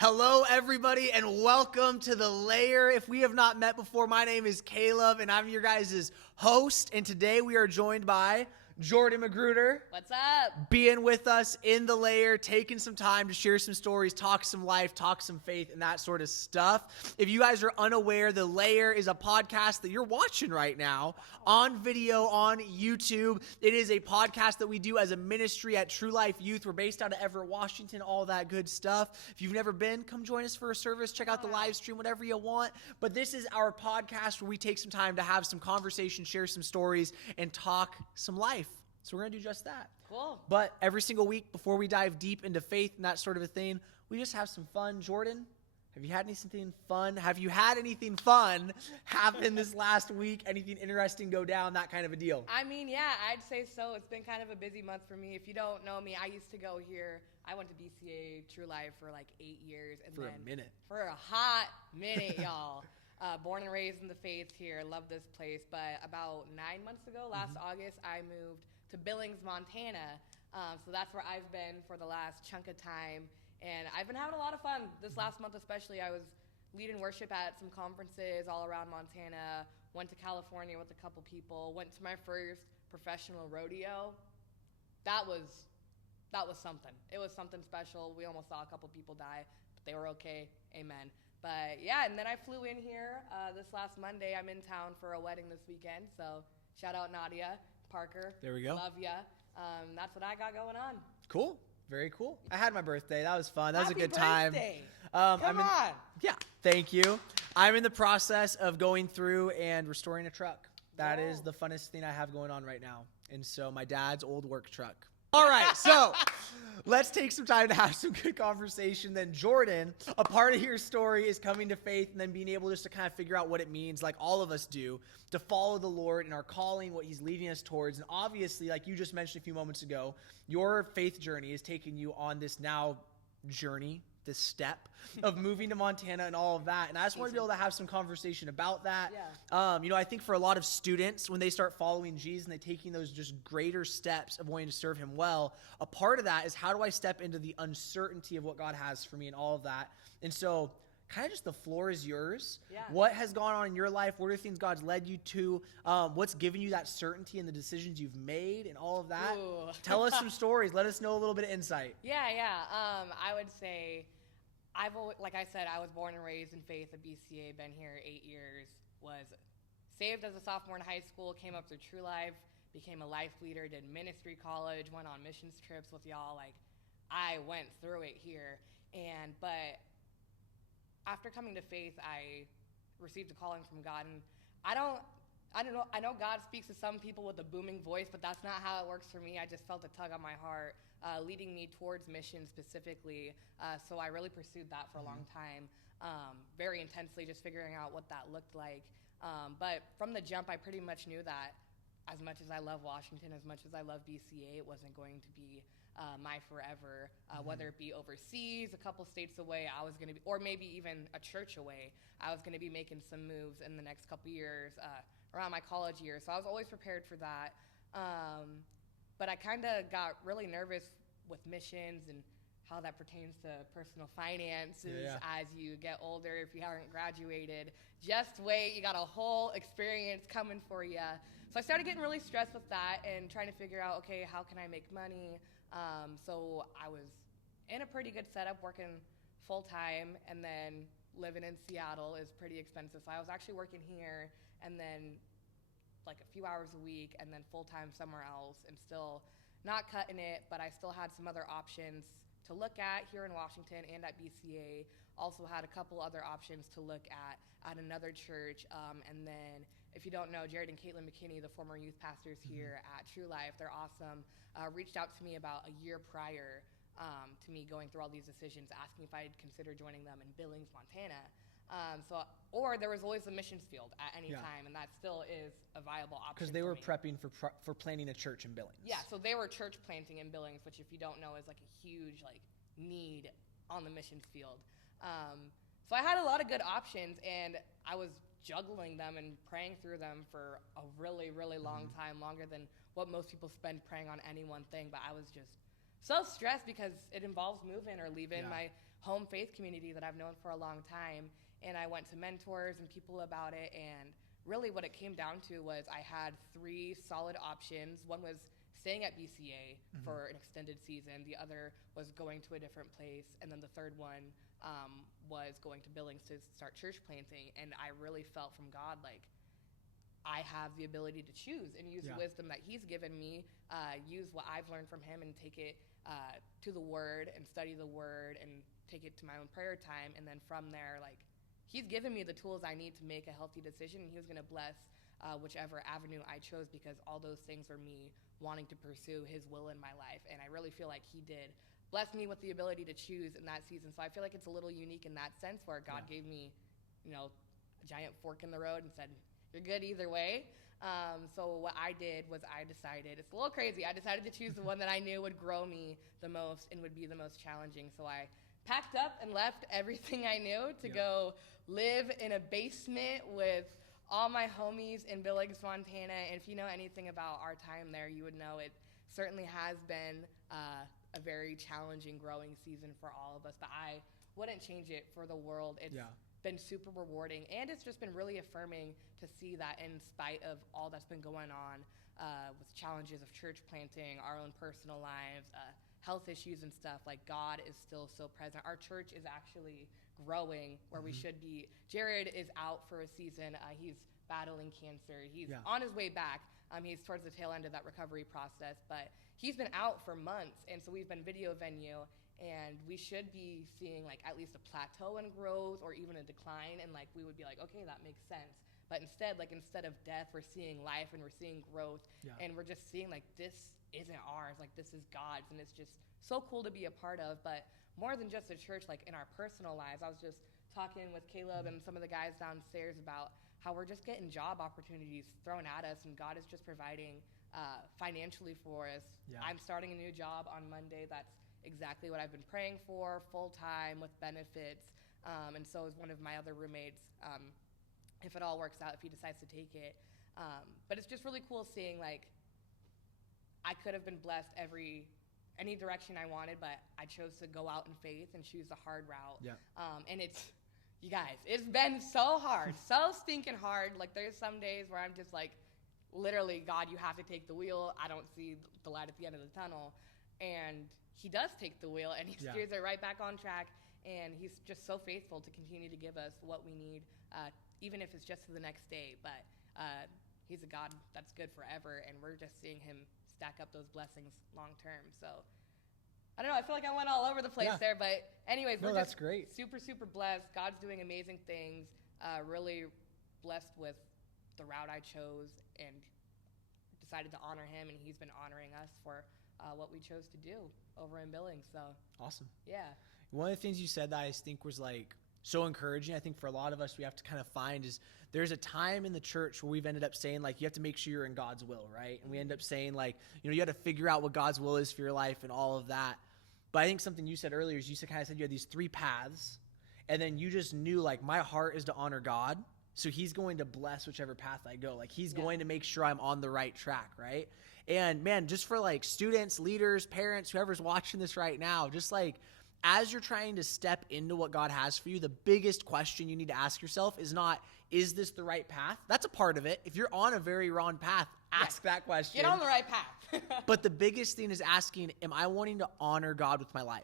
Hello, everybody, and welcome to the Lair. If we have not met before, my name is Caleb, and I'm your guys' host. And today we are joined by Jordan McGruder. What's up? Being with us in the Lair, taking some time to share some stories, talk some life, talk some faith, and that sort of stuff. If you guys are unaware, the Lair is a podcast that you're watching right now on video on YouTube. It is a podcast that we do as a ministry at True Life Youth. We're based out of Everett, Washington, all that good stuff. If you've never been, come join us for a service. Check out the live stream, whatever you want. But this is our podcast where we take some time to have some conversation, share some stories, and talk some life. So we're going to do just that. Cool. But every single week, before we dive deep into faith and that sort of a thing, we just have some fun. Jordan, have you had anything fun? Have you had anything fun happen this last week? Anything interesting go down? That kind of a deal? I mean, yeah, I'd say so. It's been kind of a busy month for me. If you don't know me, I used to go here. I went to BCA True Life for like 8 years. And For a minute. For a hot minute, y'all. Born and raised in the faith here. Love this place. But about 9 months ago, last August, I moved to Billings, Montana. So that's where I've been for the last chunk of time. And I've been having a lot of fun this last month especially. I was leading worship at some conferences all around Montana, went to California with a couple people, went to my first professional rodeo. That was something. It was something special. We almost saw a couple people die, but they were okay. Amen. But yeah, and then I flew in here this last Monday. I'm in town for a wedding this weekend, so shout out Nadia, Parker. There we go. Love ya. That's what I got going on. Cool. Very cool. I had my birthday. That was fun. That was a good birthday. time. Come on. Yeah, thank you. I'm in the process of going through and restoring a truck. That is the funnest thing I have going on right now. And so my dad's old work truck. All right, so let's take some time to have some good conversation. Then Jordan, a part of your story is coming to faith and then being able just to kind of figure out what it means, like all of us do, to follow the Lord in our calling, what he's leading us towards. And obviously, like you just mentioned a few moments ago, your faith journey is taking you on this now journey, this step of moving to Montana and all of that. And I just want to be able to have some conversation about that. Yeah. I think for a lot of students, when they start following Jesus and they're taking those just greater steps of wanting to serve him well, a part of that is how do I step into the uncertainty of what God has for me and all of that. And so kind of just the floor is yours. Yeah. What has gone on in your life? What are things God's led you to? What's given you that certainty in the decisions you've made and all of that? Ooh. Tell us some stories. Let us know a little bit of insight. Yeah. I would say like I said, I was born and raised in faith at BCA, been here 8 years, was saved as a sophomore in high school, came up through True Life, became a life leader, did ministry college, went on missions trips with y'all. Like, I went through it here. But after coming to faith, I received a calling from God. And I know God speaks to some people with a booming voice, but that's not how it works for me. I just felt a tug on my heart, leading me towards mission specifically. So I really pursued that for a long time, very intensely, just figuring out what that looked like. But from the jump, I pretty much knew that as much as I love Washington, as much as I love BCA, it wasn't going to be my forever, whether it be overseas, a couple states away, I was going to be, or maybe even a church away, I was going to be making some moves in the next couple years, around my college years. So I was always prepared for that. But I kind of got really nervous with missions and how that pertains to personal finances as you get older. If you haven't graduated, just wait. You got a whole experience coming for you. So I started getting really stressed with that and trying to figure out, okay, how can I make money? So I was in a pretty good setup, working full-time, and then living in Seattle is pretty expensive. So I was actually working here and then like a few hours a week and then full-time somewhere else and still not cutting it, but I still had some other options to look at here in Washington and at BCA. Also had a couple other options to look at another church. And then, if you don't know, Jared and Caitlin McKinney, the former youth pastors here at True Life, they're awesome, reached out to me about a year prior to me going through all these decisions, asking if I'd consider joining them in Billings, Montana. Or there was always a missions field at any time, and that still is a viable option. Because they were prepping for planting a church in Billings. Yeah, so they were church planting in Billings, which if you don't know is like a huge need on the missions field. So I had a lot of good options, and I was juggling them and praying through them for a really, really long time, longer than what most people spend praying on any one thing. But I was just so stressed because it involves moving or leaving. home faith community that I've known for a long time. And I went to mentors and people about it, and really what it came down to was I had 3 solid options. One was staying at BCA for an extended season. The other was going to a different place. And then the third one was going to Billings to start church planting. And I really felt from God, like, I have the ability to choose and use the wisdom that he's given me, use what I've learned from him and take it to the word and study the word and take it to my own prayer time. And then from there, like, he's given me the tools I need to make a healthy decision, and he was going to bless whichever avenue I chose, because all those things were me wanting to pursue his will in my life. And I really feel like he did bless me with the ability to choose in that season. So I feel like it's a little unique in that sense, where God gave me, a giant fork in the road and said, you're good either way. So what I did was I decided, it's a little crazy, I decided to choose the one that I knew would grow me the most and would be the most challenging. So I packed up and left everything I knew to go live in a basement with all my homies in Billings, Montana. And if you know anything about our time there, you would know it certainly has been a very challenging growing season for all of us, but I wouldn't change it for the world. It's been super rewarding, and it's just been really affirming to see that in spite of all that's been going on with challenges of church planting, our own personal lives, health issues and stuff, like, God is still so present. Our church is actually growing where we should be. Jared is out for a season. He's battling cancer. He's on his way back. He's towards the tail end of that recovery process, but he's been out for months, and so we've been video venue, and we should be seeing, like, at least a plateau in growth or even a decline, and, like, we would be like, okay, that makes sense. But instead of death, we're seeing life and we're seeing growth, and we're just seeing, like, this isn't ours, like, this is God's, and it's just so cool to be a part of. But more than just a church, like, in our personal lives, I was just talking with Caleb and some of the guys downstairs about how we're just getting job opportunities thrown at us, and God is just providing financially for us. I'm starting a new job on Monday. That's exactly what I've been praying for, full-time with benefits, and so is one of my other roommates, if it all works out, if he decides to take it. But it's just really cool seeing, like, I could have been blessed any direction I wanted, but I chose to go out in faith and choose the hard route. And you guys, it's been so hard, so stinking hard. Like, there's some days where I'm just like, literally, God, you have to take the wheel. I don't see the light at the end of the tunnel. And he does take the wheel, and he steers it right back on track. And he's just so faithful to continue to give us what we need, even if it's just for the next day. But he's a God that's good forever, and we're just seeing him stack up those blessings long term. So I don't know, I feel like I went all over the place there, but anyways, we're just great. super, super blessed. God's doing amazing things, really blessed with the route I chose, and decided to honor him, and he's been honoring us for what we chose to do over in Billings. So awesome. Yeah. One of the things you said that I think was, like, so encouraging, I think for a lot of us, we have to kind of find is there's a time in the church where we've ended up saying, like, you have to make sure you're in God's will, right? And we end up saying, like, you have to figure out what God's will is for your life and all of that. But I think something you said earlier is you kind of said you had these 3 paths, and then you just knew, like, my heart is to honor God, so he's going to bless whichever path I go. Like, he's going to make sure I'm on the right track, right? And, man, just for, like, students, leaders, parents, whoever's watching this right now, just, like, as you're trying to step into what God has for you, the biggest question you need to ask yourself is not, is this the right path? That's a part of it. If you're on a very wrong path, ask that question. Get on the right path. But the biggest thing is asking, am I wanting to honor God with my life?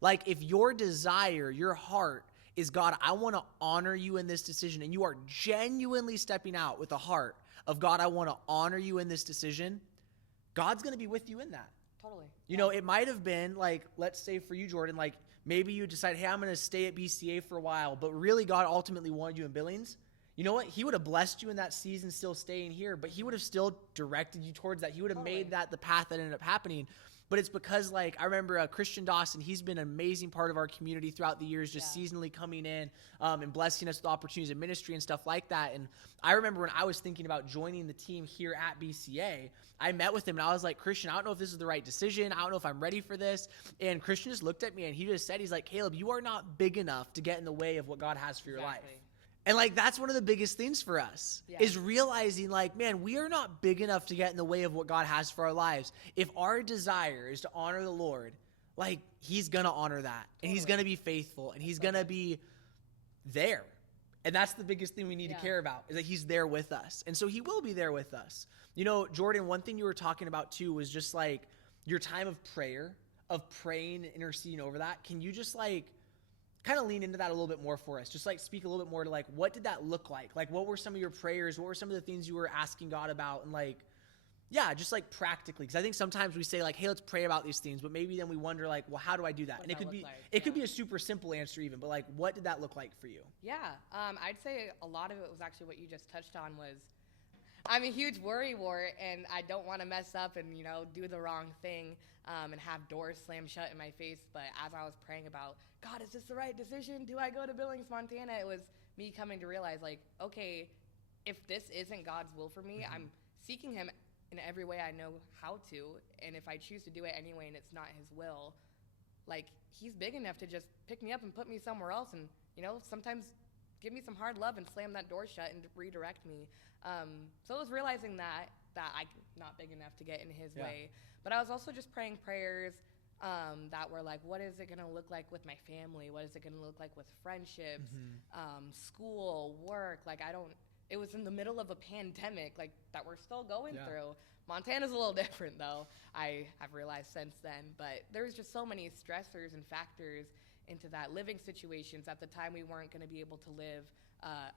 Like, if your desire, your heart is, God, I want to honor you in this decision, and you are genuinely stepping out with a heart of, God, I want to honor you in this decision, God's going to be with you in that. Totally. It might have been, like, let's say for you, Jordan, like, maybe you decide, hey, I'm going to stay at BCA for a while, but really God ultimately wanted you in Billings. You know what? He would have blessed you in that season still staying here, but he would have still directed you towards that. He would have made that the path that ended up happening. But it's because, like, I remember Christian Dawson, he's been an amazing part of our community throughout the years, just seasonally coming in and blessing us with opportunities in ministry and stuff like that. And I remember when I was thinking about joining the team here at BCA, I met with him and I was like, Christian, I don't know if this is the right decision. I don't know if I'm ready for this. And Christian just looked at me and he just said, he's like, Caleb, you are not big enough to get in the way of what God has for your life. And, like, that's one of the biggest things for us is realizing, like, man, we are not big enough to get in the way of what God has for our lives. If our desire is to honor the Lord, like he's going to honor that. And he's going to be faithful, and he's going to be there. And that's the biggest thing we need to care about, is that he's there with us. And so he will be there with us. You know, Jordan, one thing you were talking about too was just like your time of prayer, of praying and interceding over that. Can you just like kind of lean into that a little bit more for us? Just like speak a little bit more to like, what did that look like? Like, what were some of your prayers? What were some of the things you were asking God about? And like, yeah, just like practically. Because I think sometimes we say like, hey, let's pray about these things. But maybe then we wonder like, well, how do I do that? And it could be a super simple answer even. But like, what did that look like for you? Yeah, I'd say a lot of it was actually what you just touched on was, I'm a huge worrywart, and I don't want to mess up and, you know, do the wrong thing and have doors slammed shut in my face. But as I was praying about, God, is this the right decision? Do I go to Billings, Montana? It was me coming to realize, like, okay, if this isn't God's will for me, I'm seeking him in every way I know how to. And if I choose to do it anyway and it's not his will, like, he's big enough to just pick me up and put me somewhere else and, you know, sometimes give me some hard love and slam that door shut and redirect me. So it was realizing that I'm not big enough to get in his way. But I was also just praying prayers that were like, what is it going to look like with my family? What is it going to look like with friendships, school, work? Like, it was in the middle of a pandemic, like, that we're still going through. Montana's a little different, though, I have realized since then. But there's just so many stressors and factors into that. Living situations. At the time, we weren't going to be able to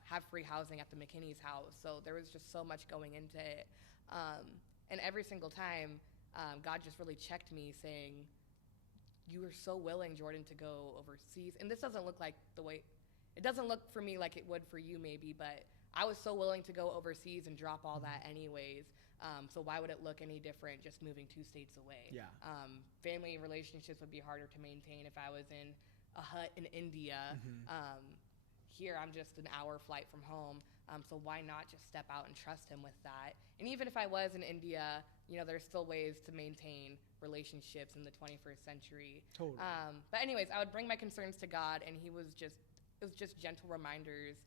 have free housing at the McKinney's house. So there was just so much going into it. And every single time, God just really checked me saying, you were so willing, Jordan, to go overseas. And this doesn't look like it doesn't look for me like it would for you maybe, but I was so willing to go overseas and drop all that anyways. So why would it look any different just moving 2 states away? Yeah. Family relationships would be harder to maintain if I was in a hut in India. Here I'm just an hour flight from home. So why not just step out and trust him with that? And even if I was in India, you know, there's still ways to maintain relationships in the 21st century. Totally. But anyways, I would bring my concerns to God, and it was just gentle reminders,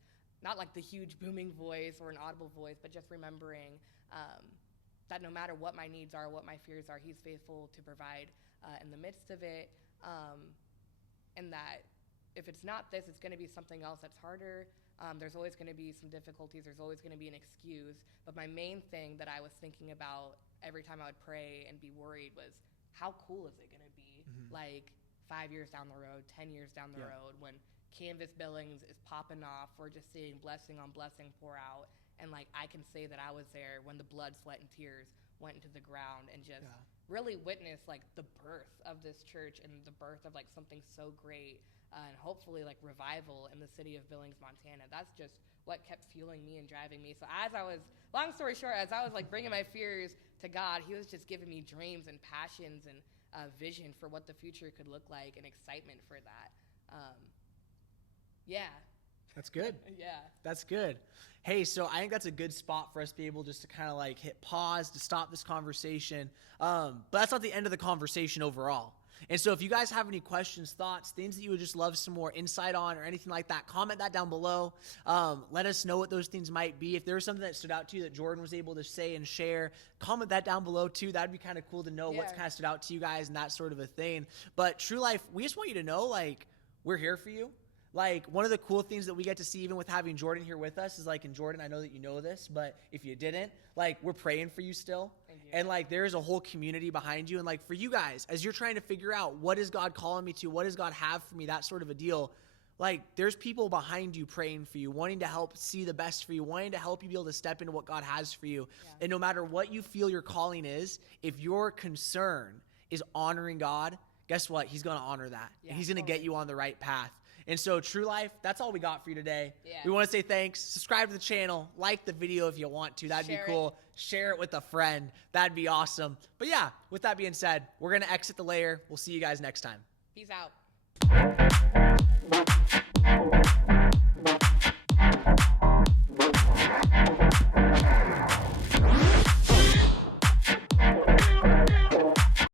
not like the huge booming voice or an audible voice, but just remembering that no matter what my needs are, what my fears are, he's faithful to provide in the midst of it. And that if it's not this, it's going to be something else that's harder. There's always going to be some difficulties. There's always going to be an excuse. But my main thing that I was thinking about every time I would pray and be worried was, how cool is it going to be? Like 5 years down the road, 10 years down the road, when Canvas Billings is popping off, we're just seeing blessing on blessing pour out. And like, I can say that I was there when the blood, sweat, and tears went into the ground and just really witnessed like the birth of this church and the birth of like something so great. And hopefully like revival in the city of Billings, Montana. That's just what kept fueling me and driving me. So long story short, as I was like bringing my fears to God, he was just giving me dreams and passions and vision for what the future could look like and excitement for that. That's good. Yeah. That's good. Hey, so I think that's a good spot for us to be able just to kind of like hit pause to stop this conversation. But that's not the end of the conversation overall. And so if you guys have any questions, thoughts, things that you would just love some more insight on or anything like that, comment that down below. Let us know what those things might be. If there was something that stood out to you that Jordan was able to say and share, comment that down below too. That'd be kind of cool to know what's kind of stood out to you guys and that sort of a thing. But True Life, we just want you to know, like, we're here for you. Like, one of the cool things that we get to see even with having Jordan here with us is, like, and Jordan, I know that you know this, but if you didn't, like, we're praying for you still. Thank you. And, like, there's a whole community behind you. And, like, for you guys, as you're trying to figure out what is God calling me to, what does God have for me, that sort of a deal, like, there's people behind you praying for you, wanting to help see the best for you, wanting to help you be able to step into what God has for you. Yeah. And no matter what you feel your calling is, if your concern is honoring God, guess what? He's going to honor that. Yeah, and he's going to get you on the right path. And so, True Life, that's all we got for you today. Yeah. We want to say thanks. Subscribe to the channel. Like the video if you want to. That'd be cool. Share it with a friend. That'd be awesome. But yeah, with that being said, we're going to exit the lair. We'll see you guys next time. Peace out.